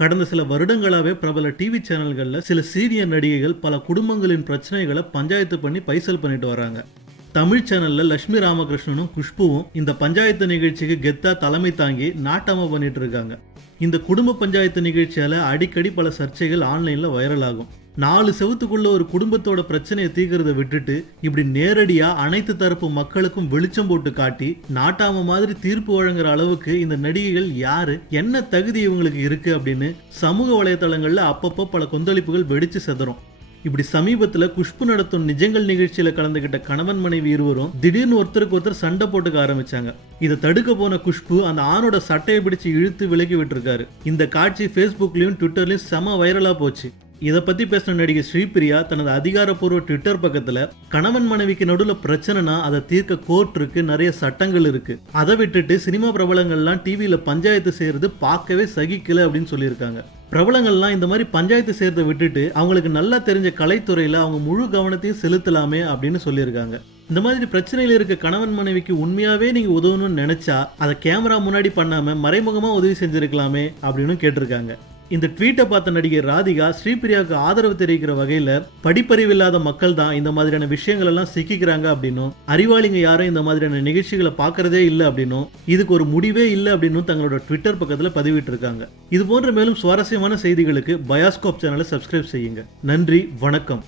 கடந்த சில வருடங்களாகவே பிரபல டிவி சேனல்களில் சில சீனியர் நடிகைகள் பல குடும்பங்களின் பிரச்சனைகளை பஞ்சாயத்து பண்ணி பைசல் பண்ணிட்டு வராங்க. தமிழ் சேனல்ல லட்சுமி ராமகிருஷ்ணனும் குஷ்புவும் இந்த பஞ்சாயத்து நிகழ்ச்சிக்கு கெத்தா தலைமை தாங்கி நாட்டாம பண்ணிட்டு இருக்காங்க. இந்த குடும்ப பஞ்சாயத்து நிகழ்ச்சியால அடிக்கடி பல சர்ச்சைகள் ஆன்லைன்ல வைரல் ஆகும். நாலு செவத்துக்குள்ள ஒரு குடும்பத்தோட பிரச்சனையை தீக்கிறத விட்டுட்டு இப்படி நேரடியா அனைத்து தரப்பு மக்களுக்கும் வெளிச்சம் போட்டு காட்டி நாட்டாம மாதிரி தீர்ப்பு வழங்குற அளவுக்கு இந்த நடிகைகள் யாரு? என்ன தகுதி இவங்களுக்கு இருக்கு அப்படின்னு சமூக வலைதளங்கள்ல அப்பப்போ பல கொந்தளிப்புகள் வெடிச்சு செதறும். இப்படி சமீபத்துல குஷ்பு நடத்தும் நிஜங்கள் நிகழ்ச்சியில கலந்துகிட்ட கணவன் மனைவி இருவரும் திடீர்னு ஒருத்தருக்கு ஒருத்தர் சண்டை போட்டுக்க ஆரம்பிச்சாங்க. இதை தடுக்க போன குஷ்பு அந்த ஆணோட சட்டையை பிடிச்சு இழுத்து விலக்கி விட்டுருக்காரு. இந்த காட்சி ஃபேஸ்புக்லயும் ட்விட்டர்லயும் செம வைரலா போச்சு. இதை பற்றி பேசின நடிகை ஸ்ரீபிரியா தனது அதிகாரப்பூர்வ ட்விட்டர் பக்கத்தில் கணவன் மனைவிக்கு நடுவில் பிரச்சனைனா அதை தீர்க்க கோர்ட் இருக்கு நிறைய சட்டங்கள் இருக்கு. அதை விட்டுட்டு சினிமா பிரபலங்கள்லாம் டிவியில் பஞ்சாயத்து செய்யறது பார்க்கவே சகிக்கல அப்படின்னு சொல்லியிருக்காங்க. பிரபலங்கள்லாம் இந்த மாதிரி பஞ்சாயத்து செய்யறதை விட்டுட்டு அவங்களுக்கு நல்லா தெரிஞ்ச கலைத்துறையில் அவங்க முழு கவனத்தையும் செலுத்தலாமே அப்படின்னு சொல்லியிருக்காங்க. இந்த மாதிரி பிரச்சனையில் இருக்க கணவன் மனைவிக்கு உண்மையாகவே நீங்கள் உதவணும்னு நினச்சா அதை கேமரா முன்னாடி பண்ணாமல் மறைமுகமாக உதவி செஞ்சிருக்கலாமே அப்படின்னு கேட்டிருக்காங்க. இந்த ட்வீட்டை பார்த்த நடிகை ராதிகா ஸ்ரீபிரியாவுக்கு ஆதரவு தெரிவிக்கிற வகையில படிப்பறிவில்லாத மக்கள் தான் இந்த மாதிரியான விஷயங்கள் எல்லாம் சிக்கிக்கிறாங்க அப்படின்னும் அறிவாளிங்க யாரும் இந்த மாதிரியான நிகழ்ச்சிகளை பார்க்கறதே இல்லை அப்படின்னும் இதுக்கு ஒரு முடிவே இல்லை அப்படின்னும் தங்களோட ட்விட்டர் பக்கத்தில் பதிவிட்டு இருக்காங்க இது போன்ற மேலும் சுவாரஸ்யமான செய்திகளுக்கு பயாஸ்கோப் சேனலை சப்ஸ்கிரைப் செய்யுங்க. நன்றி வணக்கம்.